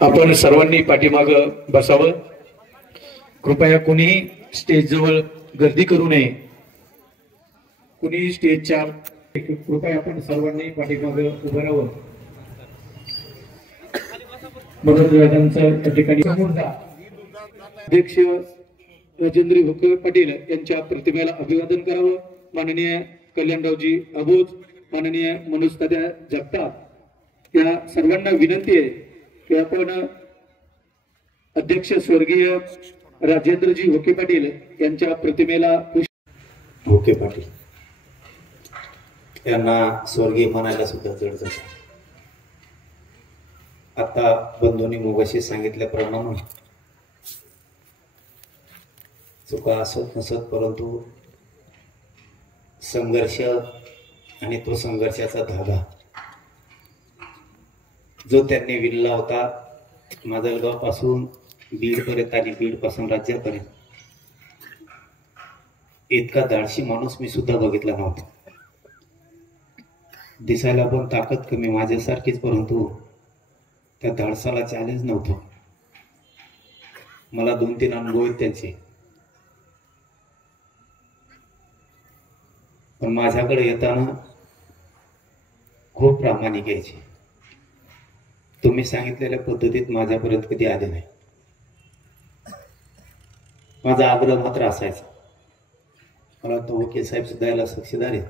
आपण सर्वांनी पाठीमाग बसावं. कृपया कोणीही स्टेज जवळ गर्दी करू नये. कोणीही स्टेजच्या कृपया आपण सर्वांनी पाठीमाग उभं राहावं. मनोरंजनाचं त्या ठिकाणी अध्यक्ष राजेंद्र भोके पाटील यांच्या प्रतिमेला अभिवादन करावं. माननीय कल्याणरावजी अबोज, माननीय मनोजदादा जगताप या सर्वांना विनंती आहे की आपण अध्यक्ष स्वर्गीय राजेंद्रजी भोके पाटील यांच्या प्रतिमेला भोके पाटील यांना स्वर्गीय म्हणायला सुद्धा जड जात. आता बंधूंनी मोगाशी सांगितल्याप्रमाणे चुका असत नसत, परंतु संघर्ष आणि तो संघर्षाचा धागा जो त्यांनी विणला होता माजलगाव पासून बीड पर्यंत आणि बीड पासून राज्यापर्यंत, इतका धाडशी माणूस मी सुद्धा बघितला नव्हता. दिसायला पण ताकद कमी माझ्यासारखीच, परंतु त्या धाडसाला चॅलेंज नव्हतं. मला 2-3 अनुभव आहेत त्यांचे, पण माझ्याकडे येताना खूप प्रामाणिक यायचे. तुम्ही सांगितलेल्या पद्धतीत माझ्यापर्यंत कधी आले नाही. माझा आग्रह मात्र असायचा, मला तो वकील साहेब सुद्धा याला साक्षीदार आहेत,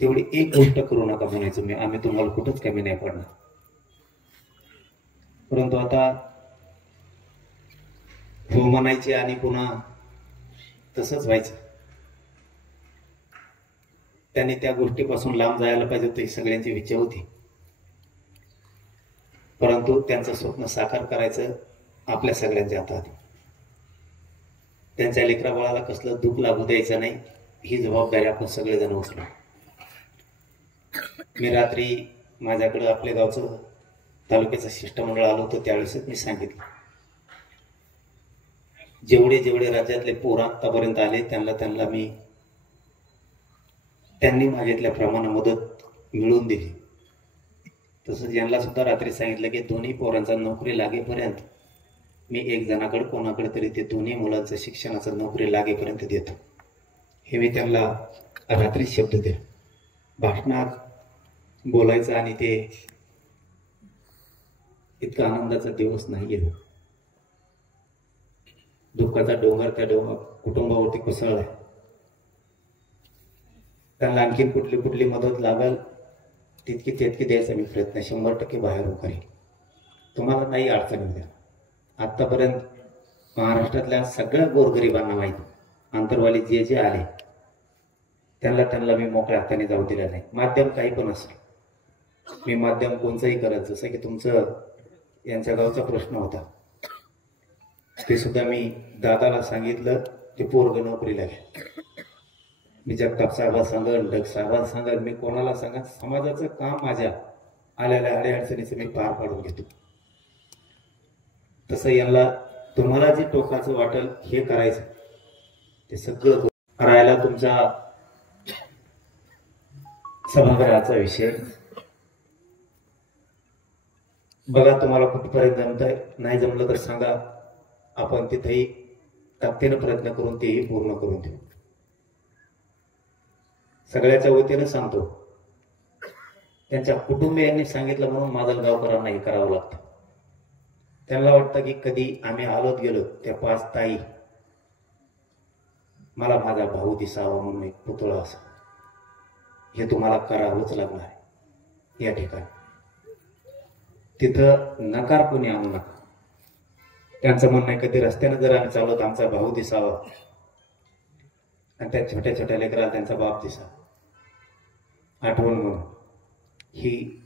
तेवढी एक गोष्ट करू नका म्हणायचं मी, आम्ही तुम्हाला कुठंच कमी नाही पडणार. परंतु आता हो म्हणायचे आणि पुन्हा तसंच व्हायचं. त्यांनी त्या गोष्टीपासून लांब जायला पाहिजे होतं ही सगळ्यांची इच्छा होती, परंतु त्यांचं स्वप्न साकार करायचं आपल्या सगळ्यांच्या हातात. त्यांच्या लेकरा बाळाला कसलं दुःख लागू द्यायचं नाही ही जबाबदारी आपण सगळेजण उचलू. मी रात्री माझ्याकडं आपल्या गावचं तालुक्याचं शिष्टमंडळ आलं होतं, त्यावेळेसच मी सांगितलं, जेवढे जेवढे राज्यातले पोरं आतापर्यंत आले त्यांना मी त्यांनी मागितल्याप्रमाणे मदत मिळवून दिली. तसंच यांना सुद्धा रात्री सांगितलं की दोन्ही पोरांचा नोकरी लागेपर्यंत मी एक जणाकडे कोणाकडे तरी ते दोन्ही मुलांचं शिक्षणाचं नोकरी लागेपर्यंत देतो. हे मी त्यांना रात्री शब्द दिला. भाषणात बोलायचं आणि ते इतका आनंदाचा दिवस नाहीये. दुःखाचा डोंगर त्या कुटुंबावरती कोसळलाय. त्यांना आणखीन कुठली मदत लागल तितकी द्यायचा मी प्रयत्न 100% बाहेर करेन. तुम्हाला नाही अडचणी द्या. आतापर्यंत महाराष्ट्रातल्या सगळ्या गोरगरिबांना माहिती, आंतरवाली जे जे आले त्यांना मी मोकळ्या हाताने जाऊ दिलं नाही. माध्यम काही पण असेल, मी माध्यम कोणचंही करत, जसं की तुमचं यांच्या गावचा प्रश्न होता ते सुद्धा मी दादाला सांगितलं, ते पोरग नोकरीला घ्या. मी जगताप साहेबांना सांगन, ढग साहेबांना सांगन, मी कोणाला सांगा, समाजाचं काम माझ्या आलेल्या अडचणीचं मी पार पाडून घेतो. तसं यांना तुम्हाला जे टोकाचं वाटेल हे करायचं ते सगळं करायला. तुमच्या सभागृहाचा विषय बघा, तुम्हाला कुठपर्यंत जमतंय, नाही जमलं तर सांगा, आपण तिथेही ताकदीनं प्रयत्न करून तेही पूर्ण करून देऊ. सगळ्याच्या वतीनं सांगतो, त्यांच्या कुटुंबियांनी सांगितलं म्हणून माजलगावकरांना हे करावं लागतं. त्यांना वाटतं की कधी आम्ही आलोत गेलो त्या 5 ताई मला माझा भाऊ दिसावा म्हणून एक पुतळा असा, हे तुम्हाला करावंच लागणार आहे. या ठिकाणी तिथं नकार कोणी आणू नका. त्यांचं म्हणणं आहे कधी रस्त्यानं जर आम्ही चालवत आमचा भाऊ दिसावा आणि त्या छोट्या छोट्या लेकराला त्यांचा बाप दिसावा, आठवण म्हणून. ही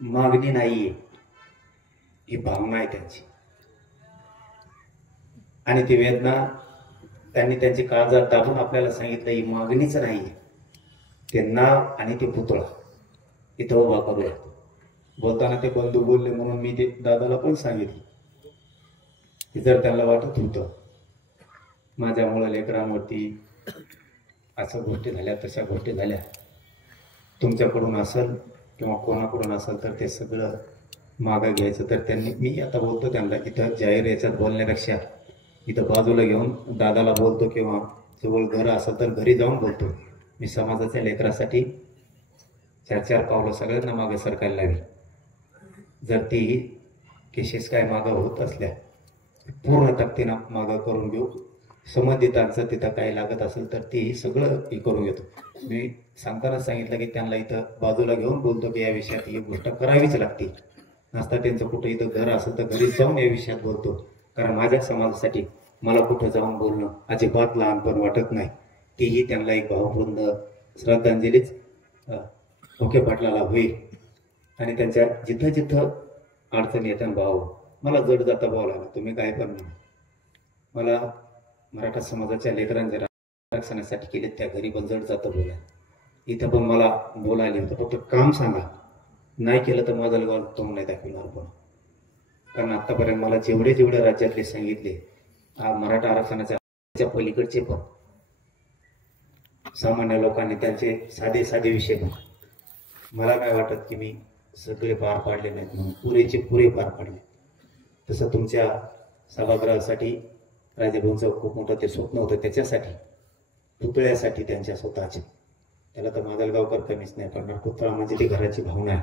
मागणी नाहीये, ही भावना आहे त्यांची. आणि ती वेदना त्यांनी त्यांची काळजात दाबून आपल्याला सांगितलं ही मागणीच नाही, ते नाव आणि ते पुतळा इथं उभा करूया. बोलताना ते बंधू बोलले म्हणून मी ते दादाला पण सांगितलं की जर त्यांना वाटत होतं माझ्यामुळे लेकरांवरती असं गोष्टी झाल्या तशा गोष्टी झाल्या, तुमच्याकडून असेल किंवा कोणाकडून असेल तर ते सगळं मागं घ्यायचं, तर त्यांनी, मी आता बोलतो त्यांना इथं जाहीर याच्यात बोलण्यापेक्षा इथं बाजूला घेऊन दादाला बोलतो किंवा जवळ घर असेल तर घरी जाऊन बोलतो. मी समाजाच्या लेकरासाठी 4-4 पावलं सगळ्यांना मागे सरकायला लावी. जर ती केसेस काय मागं होत असल्या पूर्ण ताकदीनं मागं करून घेऊ. संबंधितांचं तिथं काही लागत असेल तर तेही सगळं हे करून घेतो. मी सांगताना सांगितलं की त्यांना इथं बाजूला घेऊन बोलतो की या विषयात ही गोष्ट करावीच लागते. नसता त्यांचं कुठं इथं घर असेल तर घरी जाऊन या विषयात बोलतो, कारण माझ्या समाजासाठी मला कुठं जाऊन बोलणं अजिबात लहानपण वाटत नाही. तीही त्यांना एक भावपूर्ण श्रद्धांजलीच ओके पाटलाला होईल. आणि त्यांच्या जिथं जिथं अडचणी येतात भाऊ, मला जड जाता बोलायला, तुम्ही काय पण म्हणा, मला मराठा समाजाच्या लेकरांच्या आरक्षणासाठी केले त्या घरी पण जड जातं बोलायला. इथं पण मला बोलायला होतं, फक्त काम सांगा, नाही केलं तर माझं गाव तोंड नाही दाखवणार पण. कारण आतापर्यंत मला जेवढे जेवढे राज्यातले सांगितले मराठा आरक्षणाच्या पलीकडचे पण सामान्य लोकांनी त्यांचे साधे साधे विषय पण, मला काय वाटत की मी सगळे पार पाडले नाहीत म्हणून, पुरेचे पुरे पार पाडले. तसं तुमच्या सभागृहासाठी राजेभाऊंचं खूप मोठं ते स्वप्न होतं, त्याच्यासाठी पुतळ्यासाठी त्यांच्या स्वतःचे, त्याला तर माजलगावकर कमीच नाही पडणार. पुतळा म्हणजे ती घराची भावना आहे,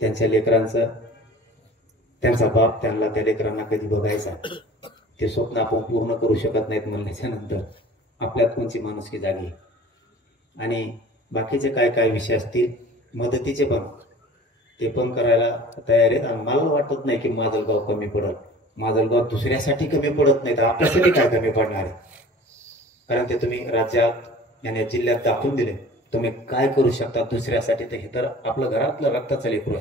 त्यांच्या लेकरांचं, त्यांचा बाप त्यांना त्या लेकरांना कधी बघायचा, ते स्वप्न आपण पूर्ण करू शकत नाहीत म्हणल्याच्या नंतर आपल्यात कोणची माणुसकी जागी. आणि बाकीचे काय काय विषय असतील मदतीचे पण, ते पण करायला तयार आहेत. आणि मला वाटत नाही की माजलगाव कमी पडत, माजलगाव दुसऱ्यासाठी कमी पडत नाही तर आपल्यासाठी काय कमी पडणार आहे. कारण ते तुम्ही राज्यात आणि जिल्ह्यात दाखवून दिले तुम्ही काय करू शकता दुसऱ्यासाठी. तर हे तर आपलं घरातलं रक्ताचं लेकरं,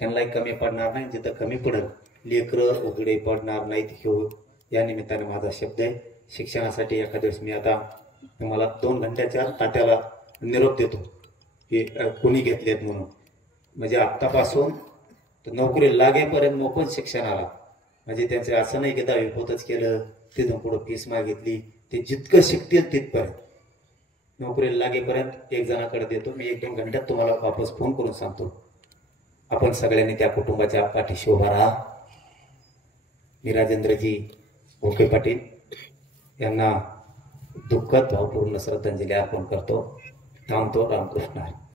त्यांनाही कमी पडणार नाही. जिथं कमी पडेल लेकरं उघडे पडणार नाहीत. हे या निमित्ताने माझा शब्द आहे. शिक्षणासाठी एखाद्या दिवस मी आता तुम्हाला 2 घंट्याच्या तात्याला निरोप देतो की कोणी घेतलेत म्हणून, म्हणजे आत्तापासून तर नोकरी लागेपर्यंत मोफत शिक्षणाला, म्हणजे त्यांचे असं नाही की 10वी पोतच केलं तिथून पुढं फीस मागितली, ते जितकं शिकतील तिथपर्यंत नोकरीला लागेपर्यंत एक जणाकडे देतो मी. 1-2 घंट्यात तुम्हाला वापस फोन करून सांगतो. आपण सगळ्यांनी त्या कुटुंबाच्या पाठीशी उभा राहा. मी राजेंद्रजी ओके पाटील यांना दुःखद भावपूर्ण श्रद्धांजली अर्पण करतो. थांबतो. रामकृष्ण.